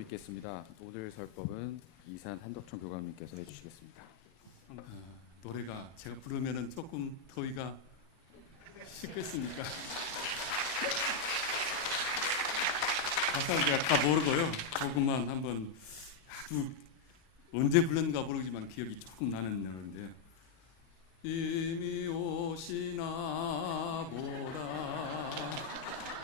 설법 있겠습니다. 오늘 설법은 이산 한덕천 교감님께서 해주시겠습니다. 노래가 제가 부르면은 조금 더위가 쉽겠습니까? 가사는 제가 다 모르고요. 조금만 한번 언제 불렀는가 모르지만 기억이 조금 나는 노래인데요. 이미 오시나 보라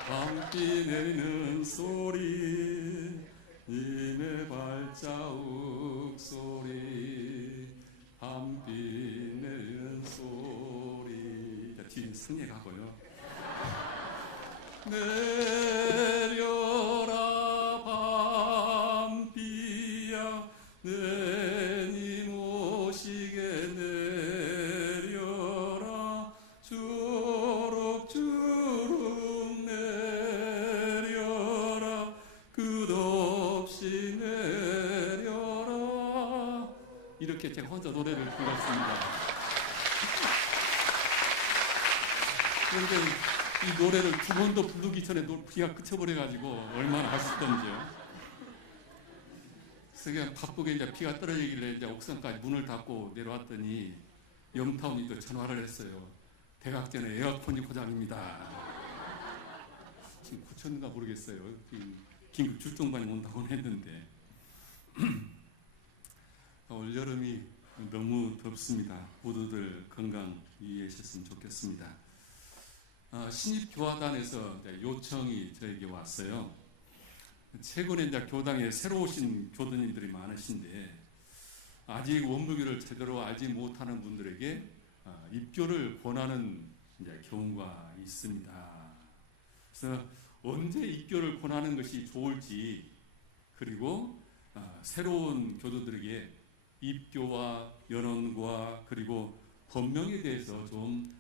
밤비 내리는 소리 님의 발자국 소리 밤비 내리는 소리. 뒤에 승리 가고요. 내려라 밤비야 내님 오시게 내려라 주룩주룩 내려라 끝없이 내려라. 이렇게 제가 혼자 노래를 불렀습니다. 그런데 이 노래를 두 번도 부르기 전에 비가 그쳐버려가지고 얼마나 아쉽던지요. 그래서 그냥 바쁘게 이제 비가 떨어지길래 이제 옥상까지 문을 닫고 내려왔더니 영타운이 또 전화를 했어요. 대각전에 에어컨이 고장입니다. 지금 고쳤는가 모르겠어요. 긴급 출동반이 온다고는 했는데 올 여름이 너무 덥습니다. 모두들 건강 유의하셨으면 좋겠습니다. 신입교화단에서 요청이 저에게 왔어요. 최근에 이제 교당에 새로 오신 교도님들이 많으신데 아직 원불교를 제대로 알지 못하는 분들에게 입교를 권하는 이제 경우가 있습니다. 그래서 언제 입교를 권하는 것이 좋을지, 그리고 새로운 교도들에게 입교와 연원과 그리고 법명에 대해서 좀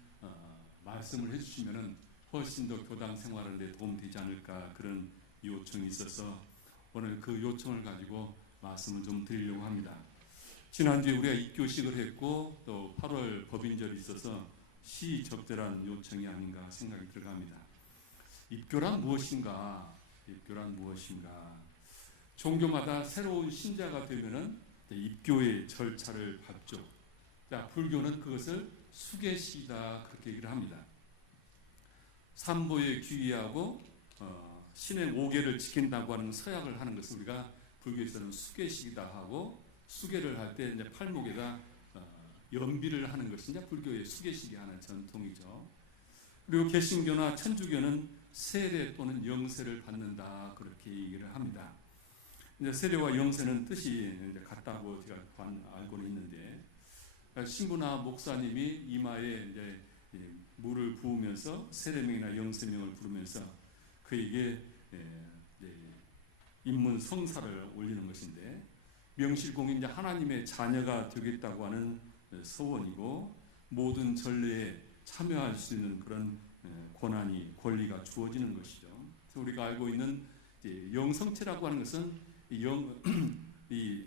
말씀을 해주시면 훨씬 더 교당 생활하는 데 도움되지 않을까, 그런 요청이 있어서 오늘 그 요청을 가지고 말씀을 좀 드리려고 합니다. 지난주에 우리가 입교식을 했고 또 8월 법인절이 있어서 시적절한 요청이 아닌가 생각이 들어갑니다. 입교란 무엇인가? 입교란 무엇인가? 종교마다 새로운 신자가 되면은 입교의 절차를 밟죠. 자, 불교는 그것을 수계시다 그렇게 얘기를 합니다. 삼보에 귀의하고 신행 5계를 지킨다고 하는 서약을 하는 것을 우리가 불교에서는 수계시다 하고, 수계를 할 때 이제 팔목에다 연비를 하는 것이 이제 불교의 수계식이 하는 전통이죠. 그리고 개신교나 천주교는 세례 또는 영세를 받는다 그렇게 얘기를 합니다. 이제 세례와 영세는 뜻이 이제 같다고 제가 알고는 있는데, 신부나 목사님이 이마에 이제 물을 부으면서 세례명이나 영세명을 부르면서 그에게 입문 성사를 올리는 것인데, 명실공히 이제 하나님의 자녀가 되겠다고 하는 소원이고 모든 전례에 참여할 수 있는 그런 권리가 주어지는 것이죠. 그래서 우리가 알고 있는 영성체라고 하는 것은 이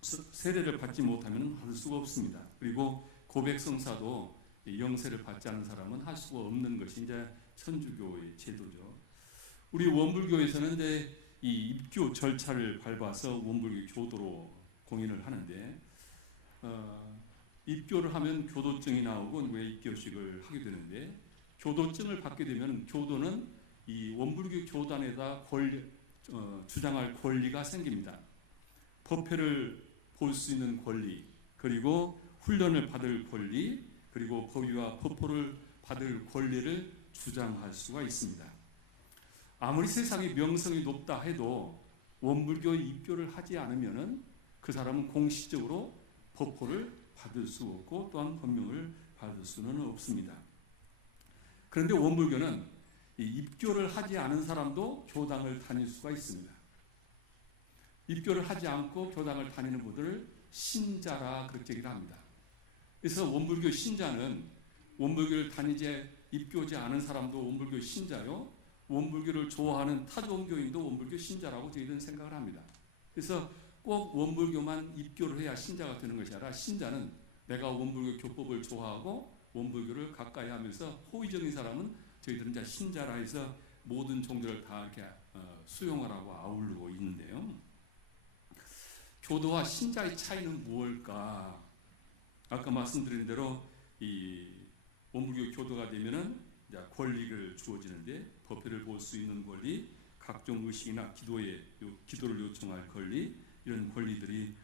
세례를 받지 못하면 할 수가 없습니다. 그리고 고백성사도 영세를 받지 않은 사람은 할 수가 없는 것이 이제 천주교의 제도죠. 우리 원불교에서는 이제 이 입교 절차를 밟아서 원불교 교도로 공인을 하는데, 입교를 하면 교도증이 나오고 왜 입교식을 하게 되는데, 교도증을 받게 되면 교도는 이 원불교 교단에다 주장할 권리가 생깁니다. 법회를 볼 수 있는 권리, 그리고 훈련을 받을 권리, 그리고 법위와 법포를 받을 권리를 주장할 수가 있습니다. 아무리 세상의 명성이 높다 해도 원불교 입교를 하지 않으면은 그 사람은 공식적으로 법포를 받을 수 없고 또한 법명을 받을 수는 없습니다. 그런데 원불교는 이 입교를 하지 않은 사람도 교당을 다닐 수가 있습니다. 입교를 하지 않고 교당을 다니는 분들을 신자라 그렇게 얘기를 합니다. 그래서 원불교 신자는 원불교를 입교하지 않은 사람도 원불교 신자요, 원불교를 좋아하는 타종교인도 원불교 신자라고 저희들은 생각을 합니다. 그래서 꼭 원불교만 입교를 해야 신자가 되는 것이 아니라, 신자는 내가 원불교 교법을 좋아하고 원불교를 가까이 하면서 호의적인 사람은 저희들은 이제 신자라 해서 모든 종들을 다 이렇게 수용하라고 아우르고 있는데요. 교도와 신자의 차이는 무엇일까? 아까 말씀드린 대로 이 원불교 교도가 되면은 이제 권리를 주어지는데 법회를 볼 수 있는 권리, 각종 의식이나 기도를 요청할 권리, 이런 권리들이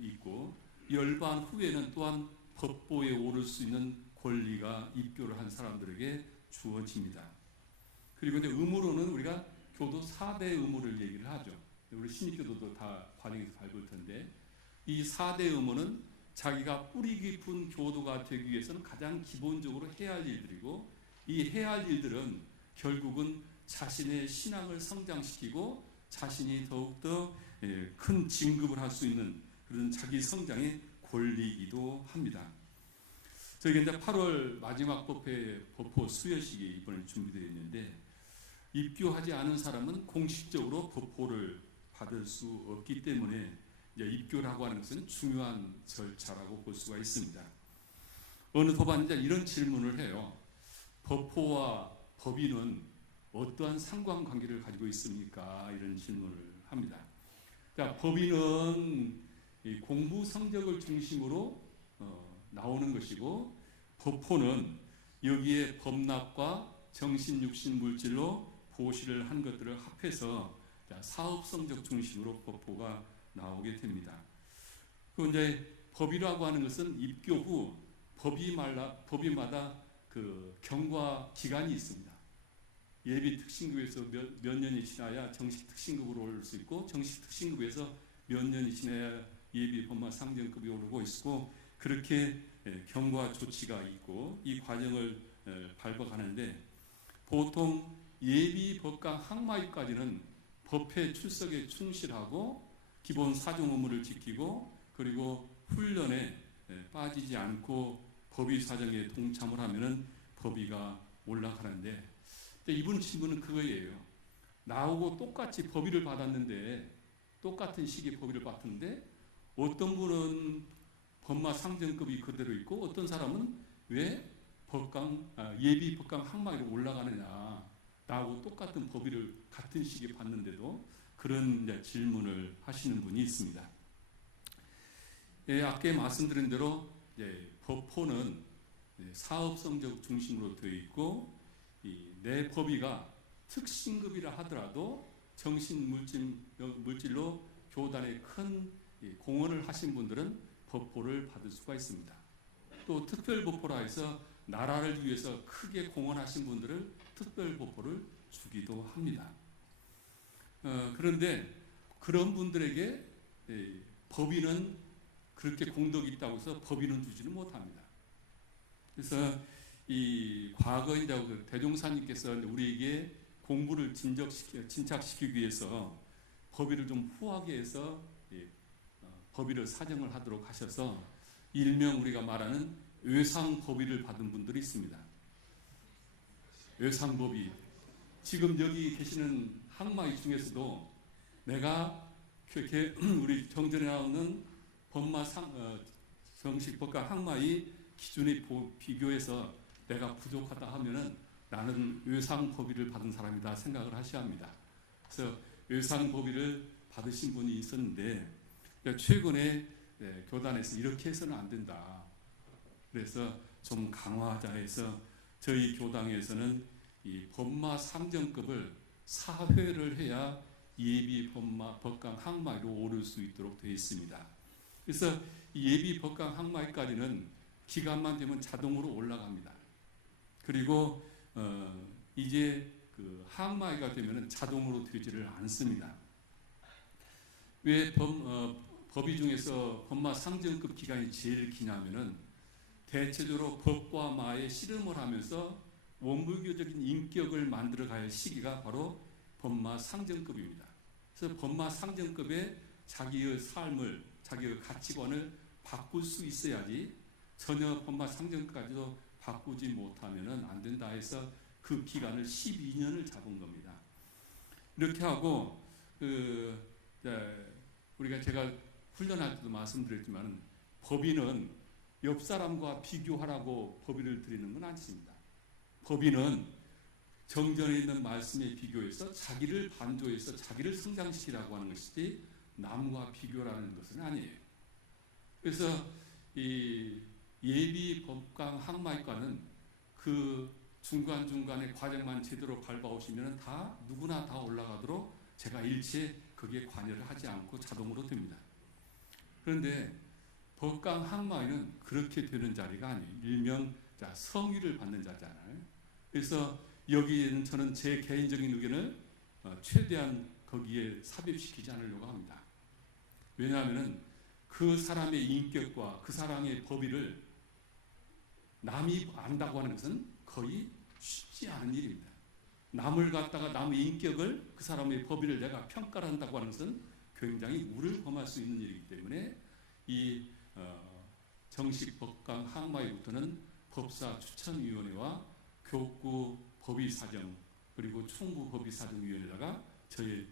있고, 열반 후에는 또한 법보에 오를 수 있는 권리가 입교를 한 사람들에게 주어집니다. 그리고 이제 의무로는 우리가 교도 4대 의무를 얘기를 하죠. 우리 신입교도도 다 관행에서 밟을 텐데, 이 4대 의무는 자기가 뿌리 깊은 교도가 되기 위해서는 가장 기본적으로 해야 할 일들이고, 이 해야 할 일들은 결국은 자신의 신앙을 성장시키고 자신이 더욱더 큰 진급을 할 수 있는 그런 자기 성장의 권리이기도 합니다. 저희가 이제 8월 마지막 법포 수여식이 이번에 준비되어 있는데, 입교하지 않은 사람은 공식적으로 법포를 받을 수 없기 때문에 이제 입교라고 하는 것은 중요한 절차라고 볼 수가 있습니다. 어느 법안이 이런 질문을 해요. 법포와 법인은 어떠한 상관관계를 가지고 있습니까? 이런 질문을 합니다. 자, 법인은 공부 성적을 중심으로 나오는 것이고, 법포는 여기에 법납과 정신, 육신, 물질로 보시를 한 것들을 합해서 사업 성적 중심으로 법포가 나오게 됩니다. 그 이제 법이라고 하는 것은 입교 후 법이마다 그 경과 기간이 있습니다. 예비 특신급에서 몇 년이 지나야 정식 특신급으로 오를 수 있고, 정식 특신급에서 몇 년이 지나야 예비 법마 상정급이 오르고 있고, 그렇게 경과 조치가 있고 이 과정을 밟아가는데, 보통 예비 법강 학마위까지는 법회 출석에 충실하고 기본 사정 의무를 지키고, 그리고 훈련에 빠지지 않고 법위 사정에 동참을 하면은 법위가 올라가는데, 이분 질문은 그거예요. 나하고 똑같이 법위를 받았는데, 똑같은 시기에 법위를 받았는데 어떤 분은 법마 상정급이 그대로 있고 어떤 사람은 왜 예비 법강 학마위로 올라가느냐, 나하고 똑같은 법위를 같은 시기에 받는데도 그런 질문을 하시는 분이 있습니다. 아까 말씀드린 대로 법포는 사업 성적 중심으로 되어 있고, 내 법위가 특신급이라 하더라도 정신 물질로 교단에 큰 공헌을 하신 분들은 법포를 받을 수가 있습니다. 또 특별법포라 해서 나라를 위해서 크게 공헌하신 분들을 특별법포를 주기도 합니다. 그런데 그런 분들에게 법인은 그렇게 공덕이 있다고 해서 법인은 주지는 못합니다. 그래서 이 과거 이제 대종사님께서 우리에게 공부를 진착시키기 위해서 법위를 좀 후하게 해서 법위를 사정을 하도록 하셔서 일명 우리가 말하는 외상법위를 받은 분들이 있습니다. 외상법위. 지금 여기 계시는 학마위 중에서도 내가 우리 정전에 나오는 정식 법과 학마위 기준에 비교해서 내가 부족하다 하면은 나는 외상법위를 받은 사람이다 생각을 하셔야 합니다. 그래서 외상법위를 받으신 분이 있었는데, 최근에 교단에서 이렇게 해서는 안 된다. 그래서 좀 강화하자 해서 저희 교당에서는 이 법마 상정급을 4회를 해야 예비 법강 학마위로 오를 수 있도록 되어 있습니다. 그래서 예비 법강 학마위까지는 기간만 되면 자동으로 올라갑니다. 그리고 이제 그 학마위가 되면 자동으로 되지를 않습니다. 왜 법위 중에서 법마 상정급 기간이 제일 기냐면은 대체적으로 법과 마의 씨름을 하면서 원불교적인 인격을 만들어가야 할 시기가 바로 법마 상정급입니다. 그래서 법마 상정급에 자기의 삶을, 자기의 가치관을 바꿀 수 있어야지, 전혀 법마 상정까지도 바꾸지 못하면 안 된다 해서 그 기간을 12년을 잡은 겁니다. 이렇게 하고 우리가 제가 훈련할 때도 말씀드렸지만, 법인은 옆 사람과 비교하라고 법인을 드리는 건 아닙니다. 법인은 정전에 있는 말씀에 비교해서 자기를 반조해서 자기를 성장시키라고 하는 것이지 남과 비교라는 것은 아니에요. 그래서 이 예비 법강 학마이과는 그 중간중간에 과정만 제대로 밟아오시면 다 누구나 다 올라가도록 제가 일체 거기에 관여를 하지 않고 자동으로 됩니다. 그런데 법강 학마에는 그렇게 되는 자리가 아니에요. 일명 성위를 받는 자잖아요. 그래서 여기에는 저는 제 개인적인 의견을 최대한 거기에 삽입시키지 않으려고 합니다. 왜냐하면 그 사람의 인격과 그 사람의 법의를 남이 안다고 하는 것은 거의 쉽지 않은 일입니다. 남을 갖다가 남의 인격을 그 사람의 법의를 내가 평가를 한다고 하는 것은 굉장히 우를 범할 수 있는 일이기 때문에 이 정식 법강 학마에부터는 법사 추천위원회와 교구 법의사정 그리고 총부 법의사정위원회다가 저의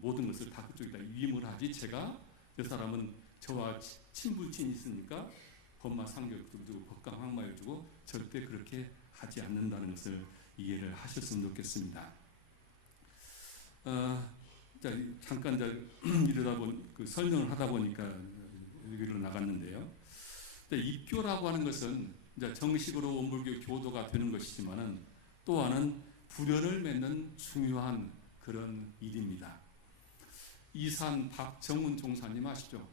모든 것을 다 그쪽에다 위임을 하지 제가 그 사람은 저와 친불친이 있으니까 법마 상격도 주고 법강 학마를 주고 절대 그렇게 하지 않는다는 것을 이해를 하셨으면 좋겠습니다. 잠깐 이러다 그 설명을 하다 보니까 여기로 나갔는데요. 입교라고 하는 것은 이제 정식으로 원불교 교도가 되는 것이지만은 또한은 불연을 맺는 중요한 그런 일입니다. 이산 박정훈 종사님 아시죠?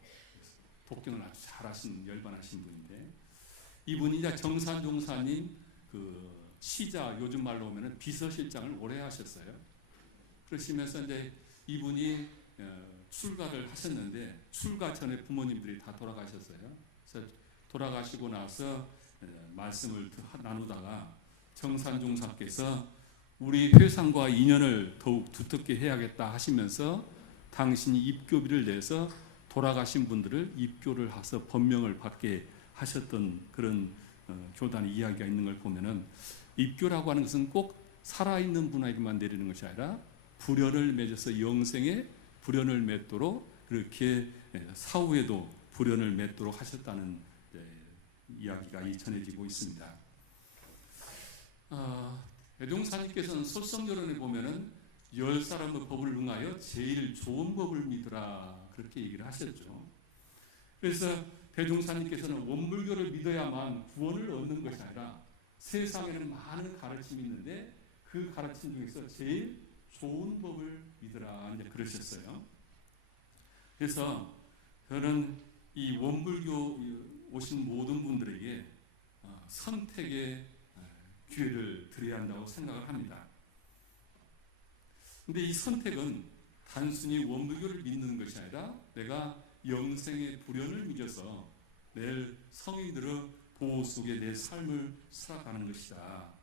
독경을 아주 잘하신 열반하신 분인데 이분이 이제 정산 종사님 그 시자 요즘 말로 하면은 비서실장을 오래 하셨어요. 그러시면서 이제 이분이 출가를 하셨는데 출가 전에 부모님들이 다 돌아가셨어요. 그래서 돌아가시고 나서 말씀을 나누다가 정산 종사께서 우리 회상과 인연을 더욱 두텁게 해야겠다 하시면서 당신이 입교비를 내서 돌아가신 분들을 입교를 해서 법명을 받게 하셨던 그런 교단의 이야기가 있는 걸 보면은 입교라고 하는 것은 꼭 살아있는 분에게만 내리는 것이 아니라 불연을 맺어서 영생에 불연을 맺도록 그렇게 사후에도 불연을 맺도록 하셨다는 이야기가 전해지고 있습니다. 대종사님께서는 솔성결론에 보면은 10사람의 법을 응하여 제일 좋은 법을 믿으라 그렇게 얘기를 하셨죠. 그래서 대종사님께서는 원불교를 믿어야만 구원을 얻는 것이 아니라 세상에는 많은 가르침이 있는데 그 가르침 중에서 제일 좋은 법을 믿으라 이제 그러셨어요. 그래서 저는 이 원불교 오신 모든 분들에게 선택의 기회를 드려야 한다고 생각을 합니다. 근데 이 선택은 단순히 원불교를 믿는 것이 아니라 내가 영생의 불연을 믿어서 내일 성이 들어 보호 속에 내 삶을 살아가는 것이다.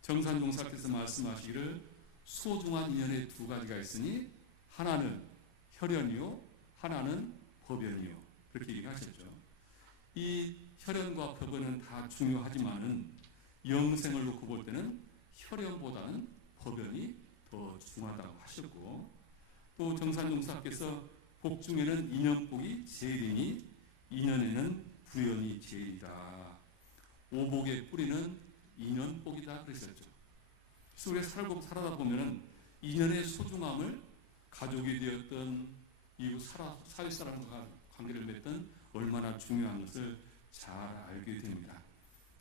정산종사께서 말씀하시기를 소중한 인연의 두 가지가 있으니 하나는 혈연이요 하나는 법연이요 그렇게 얘기하셨죠. 이 혈연과 법연은 다 중요하지만은 영생을 놓고 볼 때는 혈연보다는 법연이 더 중요하다고 하셨고 또 정산종사께서 복 중에는 인연복이 제일이니 인연에는 불연이 제일이다. 오복의 뿌리는 인연복이다 그러셨죠. 그래서 살아다 보면은 인연의 소중함을 가족이 되었던 이웃 사회 사람과 관계를 맺던 얼마나 중요한 것을 잘 알게 됩니다.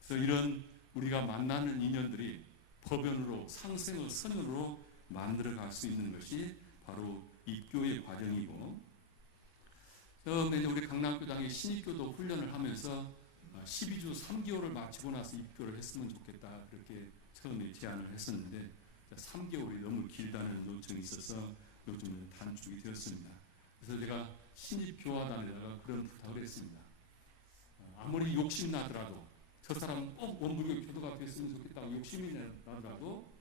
그래서 이런 우리가 만나는 인연들이 법연으로 상생의 선으로 만들어갈 수 있는 것이 바로 입교의 과정이고 처음에 우리 강남교당의 신입교도 훈련을 하면서 12주 3개월을 마치고 나서 입교를 했으면 좋겠다 그렇게 처음에 제안을 했었는데 3개월이 너무 길다는 요청이 있어서 요즘은 단축이 되었습니다. 그래서 제가 신입교화단에다가 그런 부탁을 했습니다. 아무리 욕심나더라도 저 사람은 꼭 원불교 교도가 됐으면 좋겠다고 욕심이 나더라도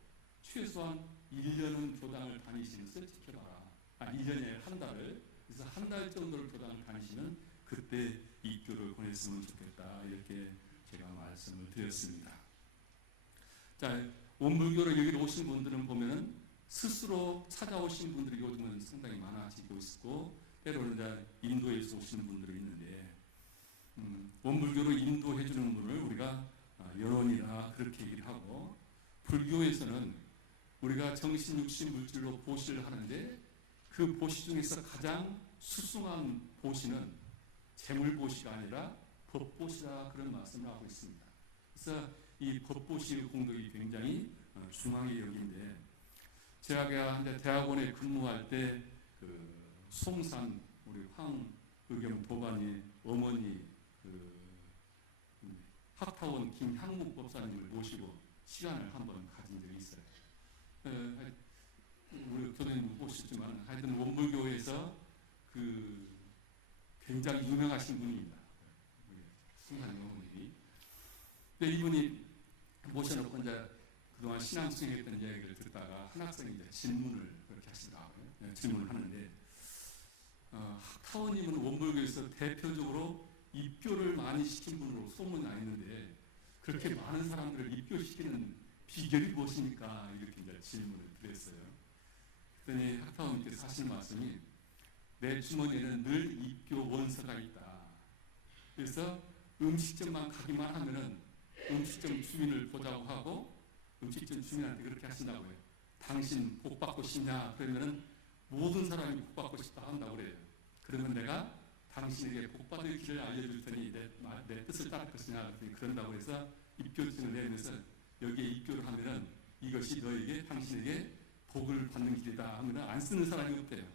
최소한 1년은 교당을 다니시면서 지켜봐라. 1년에 한 달을 그래서 한 달 정도를 교당을 다니시면 그때 입교를 보냈으면 좋겠다 이렇게 제가 말씀을 드렸습니다. 자, 원불교를 여기로 오신 분들은 보면은 스스로 찾아오신 분들이 요즘은 상당히 많아지고 있고 때로는 이제 인도에서 오시는 분들이 있는데 원불교로 인도해 주는 분을 우리가 여론이라 그렇게 얘기를 하고 불교에서는 우리가 정신, 육신, 물질로 보시를 하는데 그 보시 중에서 가장 수승한 보시는 재물 보시가 아니라 법 보시라 그런 말씀을 하고 있습니다. 그래서 이 법 보시의 공덕이 굉장히 중앙의 역인데 제가 이제 대학원에 근무할 때 그 송산 우리 황의겸 도반이 어머니 그 학타원 김향묵 법사님을 모시고 시간을 한번 가진 적이 있어요. 우리 교수님 보셨지만 하여튼 원불교에서 그 굉장히 유명하신 분입니다. 송산 어머님이. 근데 이분이 모셔놓고 이제 그동안 신앙수행했던 이야기를 듣다가 한 학생이 이제 질문을 그렇게 하시더라고요. 질문을 하는데 학타원님은 원불교에서 대표적으로 입교를 많이 시킨 분으로 소문이 나 있는데 그렇게 많은 사람들을 입교시키는 비결이 무엇입니까? 이렇게 이제 질문을 드렸어요. 그랬더니 학타원님께서 하신 말씀이 내 주머니에는 늘 입교 원서가 있다. 그래서 음식점만 가기만 하면은 음식점 주인을 보자고 하고 음식점 주인한테 그렇게 하신다고요. 당신 복 받고 싶냐? 그러면은 모든 사람이 복 받고 싶다 한다고 그래요. 그러면 내가 당신에게 복 받을 길을 알려줄 테니 내 뜻을 따를 것이냐? 그랬더니 그런다고 해서 입교증을 내면서 여기에 입교를 하면은 이것이 너에게 당신에게 복을 받는 길이다 하면은 안 쓰는 사람이 없대요.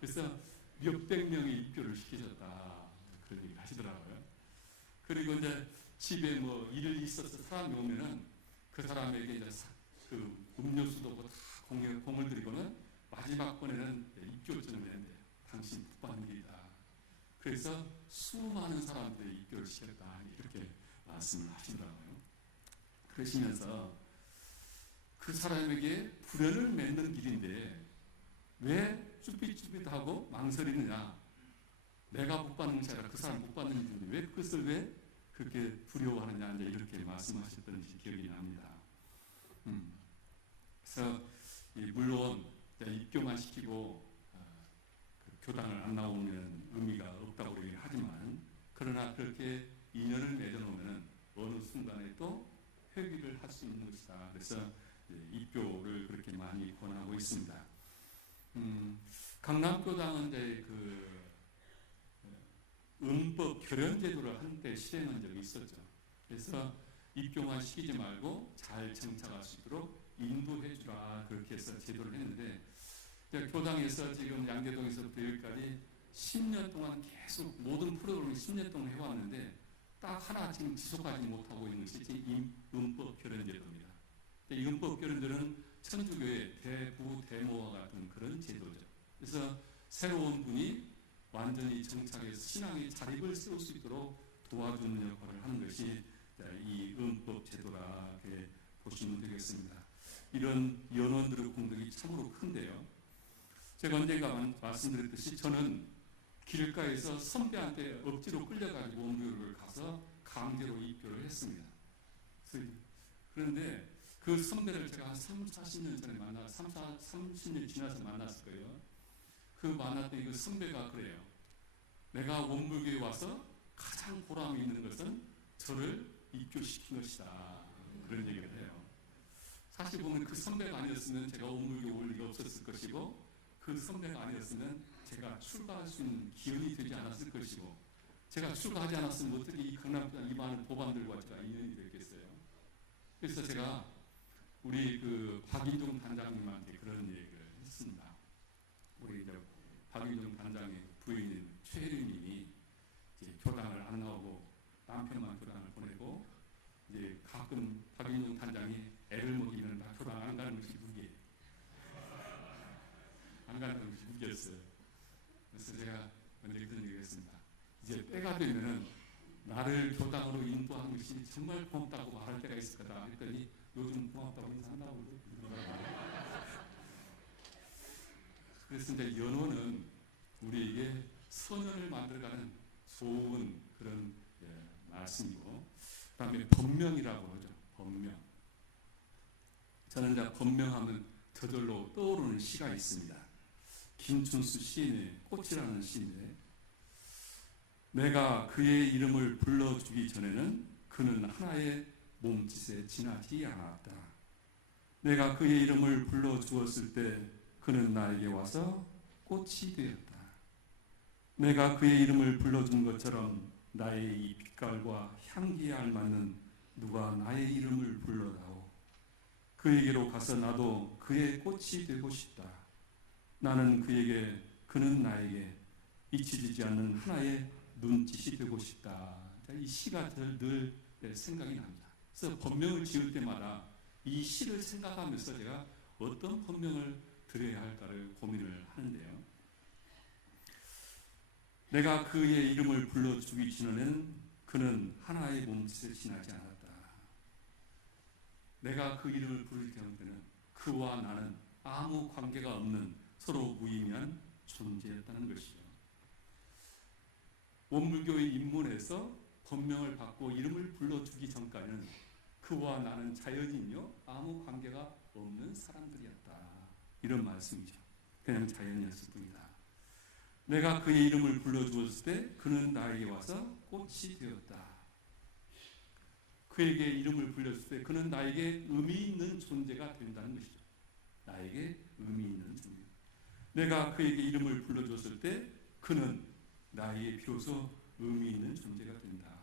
그래서 몇백 명의 입교를 시키셨다 그런 얘기를 하시더라고요. 그리고 이제 집에 뭐 일을 있어서 사람이 오면은 그 사람에게 이제 그 음료수도 다 공을 들이고는 마지막 번에는 입교증을 낸대요. 당신 복 받는 길이다. 그래서 수많은 사람들이 입교를 시켰다 이렇게 말씀을 하시더라고요. 그러시면서 그 사람에게 불연을 맺는 길인데 왜 쭈삣쭈삣하고 망설이느냐? 내가 복 받는 것이 아니라 그 사람 복 받는 길인데 왜 그것을 왜 그렇게 두려워하느냐 이제 이렇게 말씀하셨던 기억이 납니다. 그래서 물론 입교만 시키고 교단을 안 나오면 의미가 없다고 얘기하지만 그러나 그렇게 인연을 맺어놓으면 어느 순간에 또 회귀를 할 수 있는 것이다. 그래서 입교를 그렇게 많이 권하고 있습니다. 강남교당은 이제 그 음법 결연제도를 한때 실행한 적이 있었죠. 그래서 입교만 시키지 말고 잘 정착할 수 있도록 인도해 주라 그렇게 해서 제도를 했는데 교당에서 지금 양재동에서부터 여기까지 10년 동안 계속 모든 프로그램을 10년 동안 해왔는데 딱 하나 지금 지속하지 못하고 있는 것이 음법 결연제도입니다. 이 음법 결연제도는 천주교의 대부 대모와 같은 그런 제도죠. 그래서 새로운 분이 완전히 정착해서 신앙의 자립을 세울 수 있도록 도와주는 역할을 하는 것이 이 음법 제도라 이렇게 보시면 되겠습니다. 이런 연원들의 공덕이 참으로 큰데요. 제가 언젠가 말씀드렸듯이 저는 길가에서 선배한테 억지로 끌려가지고 원교를 가서 강제로 입교를 했습니다. 그런데 그 선배를 제가 한 30년 전에 30년 지나서 만났을 거예요. 그 만났더니 그 선배가 그래요. 내가 원불교에 와서 가장 보람이 있는 것은 저를 입교시킨 것이다. 그런 얘기를 해요. 사실 보면 그 선배가 아니었으면 제가 원불교 올 리가 없었을 것이고 그 선배가 아니었으면 제가 출가할 수 있는 기운이 되지 않았을 것이고 제가 출가하지 않았으면 어떻게 이 강남교당 이 많은 도반들과 제가 인연이 됐겠어요. 그래서 제가 우리 그 박인종 단장님한테 그런 얘기를 했습니다. 우리 이제 박인종 단장의 부인인 최혜림님이 이제 교당을 안 나오고 남편만 교당을 보내고 이제 가끔 박인종 단장이 애를 먹이면 다 교당 안 가는 것이 무기예요. 안 가는 것이 무기였어요. 그래서 제가 언제 그런 얘기를 했습니다. 이제 때가 되면은 나를 교당으로 인도하는 것이 정말 고맙다고 말할 때가 있을 거다 했더니 요즘 고맙다고 인사한다고 그러더라고요. 그래서 이제 연호는 우리에게 선언을 만들어가는 좋은 그런 말씀이고 그 다음에 법명이라고 하죠. 법명. 저는 이제 법명하면 저절로 떠오르는 시가 있습니다. 김춘수 시인의 꽃이라는 시인데 내가 그의 이름을 불러주기 전에는 그는 하나의 몸짓에 지나지 않았다. 내가 그의 이름을 불러 주었을 때 그는 나에게 와서 꽃이 되었다. 내가 그의 이름을 불러준 것처럼 나의 이 빛깔과 향기에 알맞는 누가 나의 이름을 불러다오. 그에게로 가서 나도 그의 꽃이 되고 싶다. 나는 그에게, 그는 나에게 잊혀지지 않는 하나의 눈짓이 되고 싶다. 이 시가 늘 생각이 납니다. 그래서 법명을 지을 때마다 이 시를 생각하면서 제가 어떤 법명을 드려야 할까를 고민을 하는데요. 내가 그의 이름을 불러주기 전에는 그는 하나의 몸짓에 지나지 않았다. 내가 그 이름을 부르기 전에는 그와 나는 아무 관계가 없는 서로 무의미한 존재였다는 것이죠. 원불교의 입문에서 법명을 받고 이름을 불러주기 전까지는 그와 나는 자연인요 아무 관계가 없는 사람들이었다. 이런 말씀이죠. 그냥 자연이었을 뿐이다. 내가 그의 이름을 불러주었을 때 그는 나에게 와서 꽃이 되었다. 그에게 이름을 불렸을 때 그는 나에게 의미 있는 존재가 된다는 것이죠. 나에게 의미 있는 존재. 내가 그에게 이름을 불러줬을 때 그는 나에게 비로소 의미 있는 존재가 된다.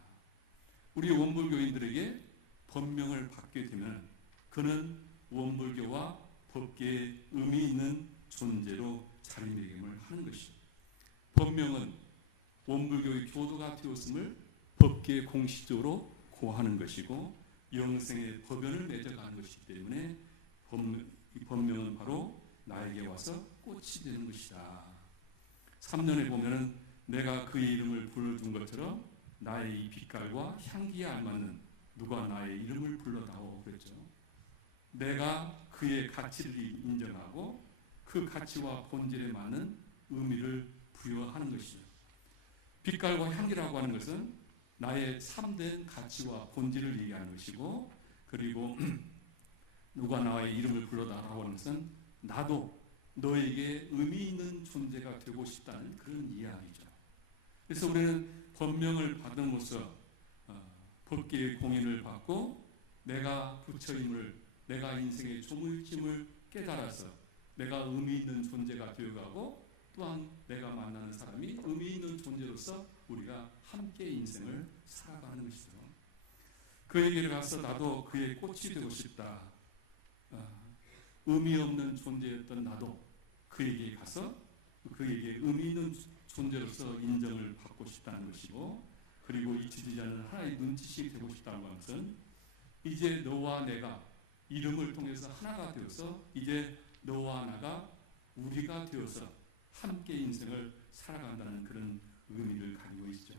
우리 원불교인들에게 법명을 받게 되면 그는 원불교와 법계의 의미 있는 존재로 자리매김을 하는 것이죠. 법명은 원불교의 교도가 되었음을 법계에 공식적으로 고하는 것이고 영생의 법연을 맺어가는 것이기 때문에 법명은 바로 나에게 와서 꽃이 되는 것이다. 3년에 보면은 내가 그의 이름을 불러준 것처럼 나의 이 빛깔과 향기에 알맞는 누가 나의 이름을 불러다오 그랬죠. 내가 그의 가치를 인정하고 그 가치와 본질에 맞는 의미를 부여하는 것이죠. 빛깔과 향기라고 하는 것은 나의 참된 가치와 본질을 얘기하는 것이고, 그리고 누가 나의 이름을 불러다라고 하는 것은 나도 너에게 의미 있는 존재가 되고 싶다는 그런 이야기죠. 그래서 우리는 법명을 받음으로써 법계의 공인을 받고 내가 부처임을, 내가 인생의 조물짐을 깨달아서 내가 의미 있는 존재가 되어가고, 또한 내가 만나는 사람이 의미 있는 존재로서 우리가 함께 인생을 살아가는 것이죠. 그에게 가서 나도 그의 꽃이 되고 싶다. 의미 없는 존재였던 나도 그에게 가서 그에게 의미 있는 존재로서 인정을 받고 싶다는 것이고, 그리고 잊혀지지 않는 하나의 눈짓이 되고 싶다는 것은 이제 너와 내가 이름을 통해서 하나가 되어서 이제 너와 나가 우리가 되어서 함께 인생을 살아간다는 그런 의미를 가지고 있죠.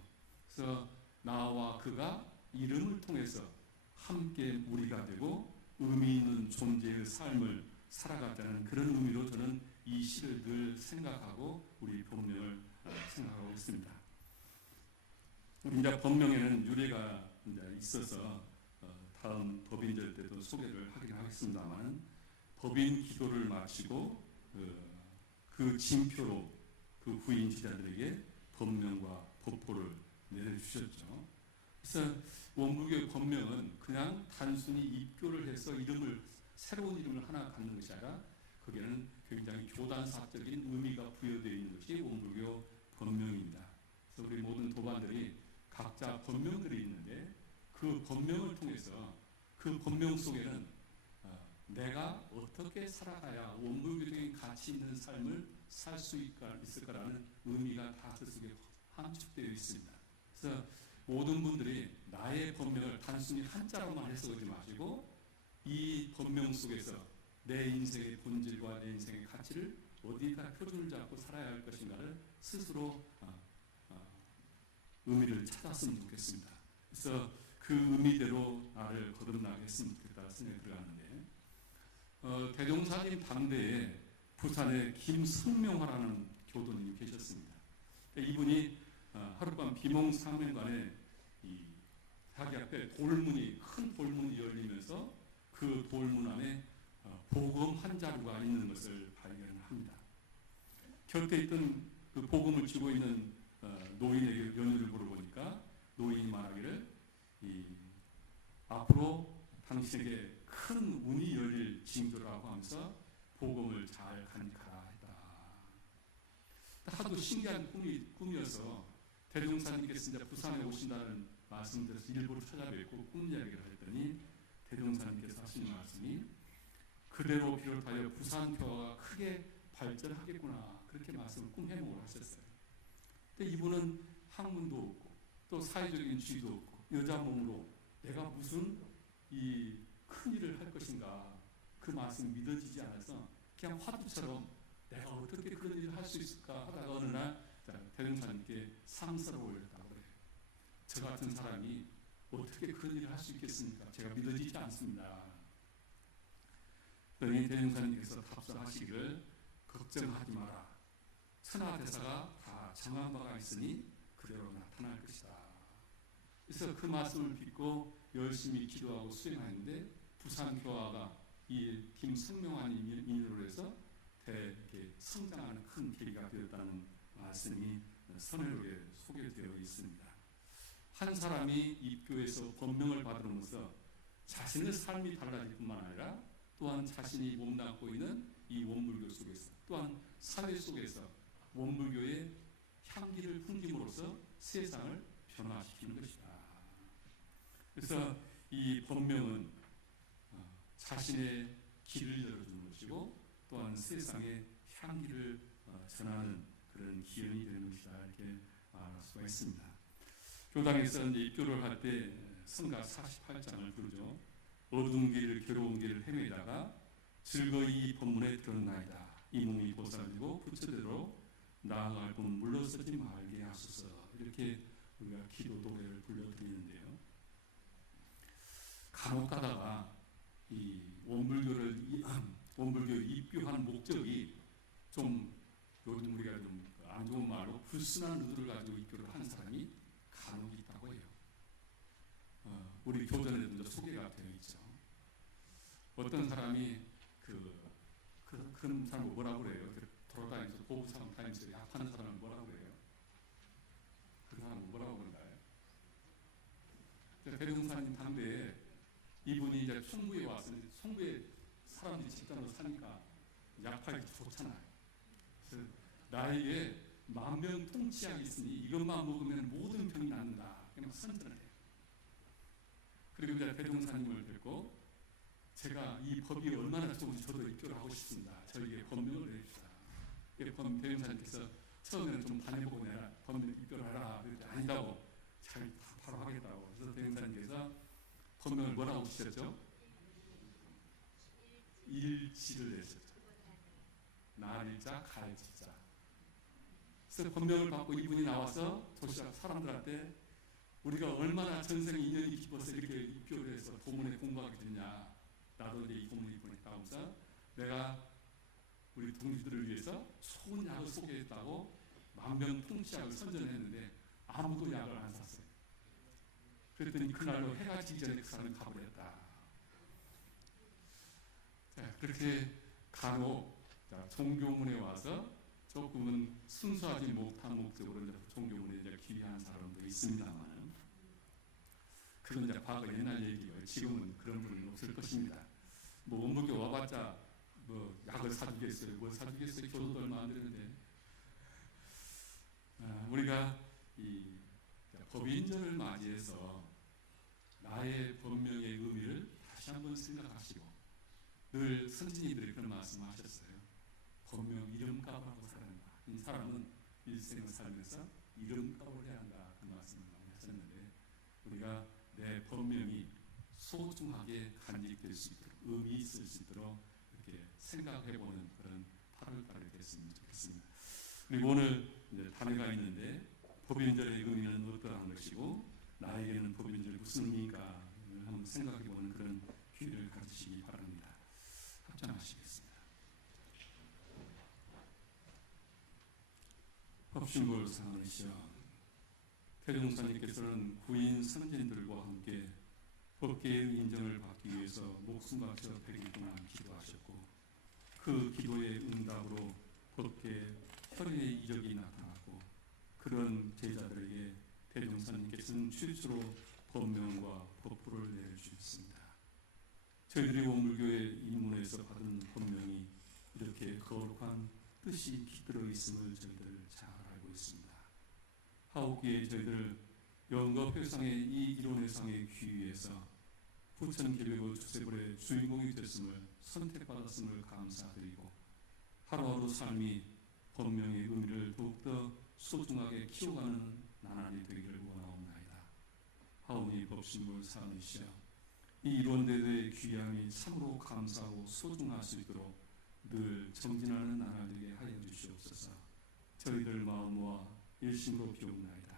그래서 나와 그가 이름을 통해서 함께 우리가 되고 의미 있는 존재의 삶을 살아가자는 그런 의미로 저는 이 시를 늘 생각하고 우리 본명을 생각하고 있습니다. 우리 이제 본명에는 유래가 이제 있어서 다음 법인절 때도 소개를 하긴 하겠습니다만, 법인 기도를 마치고 그 징표로 그 후인 지자들에게 법명과 법보를 내려주셨죠. 그래서 원불교의 법명은 그냥 단순히 입교를 해서 새로운 이름을 하나 갖는 것이 아니라 거기에는 굉장히 교단사적인 의미가 부여되어 있는 것이 원불교 법명입니다. 그래서 우리 모든 도반들이 각자 법명들이 있는데 그 법명을 통해서 그 법명 속에는 내가 어떻게 살아가야 원불교적인 가치 있는 삶을 살 수 있을까라는 의미가 다 그 속에 함축되어 있습니다. 그래서 모든 분들이 나의 법명을 단순히 한자로만 해석하지 마시고 이 법명 속에서 내 인생의 본질과 내 인생의 가치를 어디다 표준을 잡고 살아야 할 것인가를 스스로 의미를 찾았으면 좋겠습니다. 그래서 그 의미대로 나를 거듭나게 했으면 좋겠다 생각이 들어가는데, 대종사님 당대에 부산에 김성명화라는 교도님이 계셨습니다. 이분이 하룻밤 비몽사명간에 자기 앞에 큰 돌문이 열리면서 그 돌문 안에 복음 한 자루가 있는 것을 발견합니다. 곁에 있던 그 복음을 쥐고 있는 노인에게 연유를 물어보니까 노인이 말하기를 앞으로 당신에게 큰 운이 열릴 징조라고 하면서 복음을 잘 간직하라 했다. 하도 신기한 꿈이어서 대종사님께서 이제 부산에 오신다는 말씀을 드려서 일부러 찾아뵙고 꿈 이야기를 했더니 대종사님께서 하시는 말씀이 그대로 비롯하여 부산교회가 크게 발전하겠구나 그렇게 말씀을 꿈 해몽을 하셨어요. 근데 이분은 학문도 없고 또 사회적인 지위도 없고 여자 몸으로 내가 무슨 이 큰 일을 할 것인가 그 말씀이 믿어지지 않아서 그냥 화두처럼 내가 어떻게 그런 일을 할 수 있을까 하다가 어느 날 대종사님께 상서를 올렸다고 그래요. 저 같은 사람이 어떻게 그런 일을 할 수 있겠습니까? 제가 믿어지지 않습니다. 그러니 대종사님께서 답변하시기를 걱정하지 마라. 천하대사가 다 정한 바가 있으니 그대로 나타날 것이다. 그래서 그 말씀을 믿고 열심히 기도하고 수행하는데 부산교화가 이 김성명한 인연으로 해서 이렇게 성장하는 큰 계기가 되었다는 말씀이 선회록에 소개되어 있습니다. 한 사람이 입교에서 법명을 받으면서 자신의 삶이 달라질 뿐만 아니라 또한 자신이 몸담고 있는 이 원불교 속에서 또한 사회 속에서 원불교의 향기를 풍김으로써 세상을 변화시키는 것이다. 그래서 이 법명은 자신의 길을 열어주는 것이고 또한 세상의 향기를 전하는 그런 기원이 되는 것이다 이렇게 말할 수가 있습니다. 교당에서 이제 입교를 할 때 성가 48장을 부르죠. 어두운 길을 괴로운 길을 헤매다가 즐거이 법문에 들었나이다. 이 몸이 보살되고 부처대로 나아갈 분 물러서지 말게 하소서. 이렇게 우리가 기도 노래를 불러드리는데요. 간혹 가다가 이 원불교 입교하는 목적이 좀 요즘 우리가 좀 안 좋은 말로 불순한 의도를 가지고 입교를 하는 사람이 간혹 있다고 해요. 우리 교전에도 소개가 되어 있죠. 어떤 사람이 그런 사람을 뭐라고 그래요? 돌아다니면서 보부상 다니면서 약하는 사람을 뭐라고 그래요? 그 사람을 뭐라고 그런가요? 대종사님 당대에 이분이 이제 송부에 와서 송부에 사람들이 집단으로 사니까 약하기 좋잖아요. 그래서 나에게 만병통치약이 있으니 이것만 먹으면 모든 병이 낫는다. 그냥 선전을 해요. 그리고 이제 대종사님을 뵙고 제가 이 법이 얼마나 좋은지 저도 입교를 하고 싶습니다. 저에게 법명을 내주시다. 대종사님께서 처음에는 좀 다녀보고 내가 법명 입교를 하라. 그랬더니 아니다고 잘 바로 하겠다고. 그래서 대종사님께서 법명을 뭐라고 주셨죠? 일지를 내셨죠. 날일자 갈지자. 그래서 법명을 받고 이분이 나와서 도시락 사람들한테 우리가 얼마나 전생에 인연이 깊어서 이렇게 입교를 해서 도문에 공부하게 됐냐. 나도 이제 이 도문에 보냈다 하면서 내가 우리 동지들을 위해서 좋은 약을 소개했다고 만병통치약을 선전했는데 아무도 약을 안 샀어요. 그랬더니 그날로 해가 지기 전에 그 사람이 가버렸다. 자, 그렇게 간혹 종교문에 와서 조금은 순수하지 못한 목적으로 종교문에 이제 귀의한 사람도 있습니다만, 그건 이제 과거 옛날 얘기예요. 지금은 그런 분은 없을 것입니다. 뭐 원불교 와봤자 뭐 약을 사주겠어요, 뭘 사주겠어요. 교도도 얼마 안 되는데. 우리가 이 법인전을 맞이해서 나의 법명의 의미를 다시 한번 생각하시고, 늘 선진이들이 그런 말씀하셨어요. 법명 이름값을 하고 살아간다. 이 사람은 일생을 살면서 이름값을 해야 한다. 그 말씀을 많이 하셨는데, 우리가 내 법명이 소중하게 간직될 수 있도록, 의미 있을 수 있도록 이렇게 생각해보는 그런 8월달이 됐으면 좋겠습니다. 그리고 오늘 이제 단회가 있는데 법인절의 의미는 어떠한 것이고 나에게는 법인절이 무슨 의미인가 한번 생각해보는 그런 기회를 가지시기 바랍니다. 합장하시겠습니다. 법신골 상하시여, 태종사님께서는 구인 선진들과 함께 법계의 인정을 받기 위해서 목숨 바쳐 100일 동안 기도하셨고, 그 기도의 응답으로 법계 혈연의 이적이 나타났고, 그런 제자들에게 대종사님께서는 최초로 법명과 법부를 내려주셨습니다. 저희들이 원불교의 입문에서 받은 법명이 이렇게 거룩한 뜻이 깃들어 있음을 저희들 잘 알고 있습니다. 하옵기에 저희들 영겁회상의 이 이론회상에 귀위해서 부천길외고 주세불의 주인공이 됐음을 선택받았음을 감사드리고 하루하루 삶이 법명의 의미를 더욱더 소중하게 키워가는 나날이 되기를 원하옵나이다. 하오니 법신물 사미시여 이 이론대대의 귀함이 참으로 감사하고 소중할 수 있도록 늘 정진하는 나날 되게 하여 주시옵소서. 저희들 마음 모아 일심으로 비옵나이다.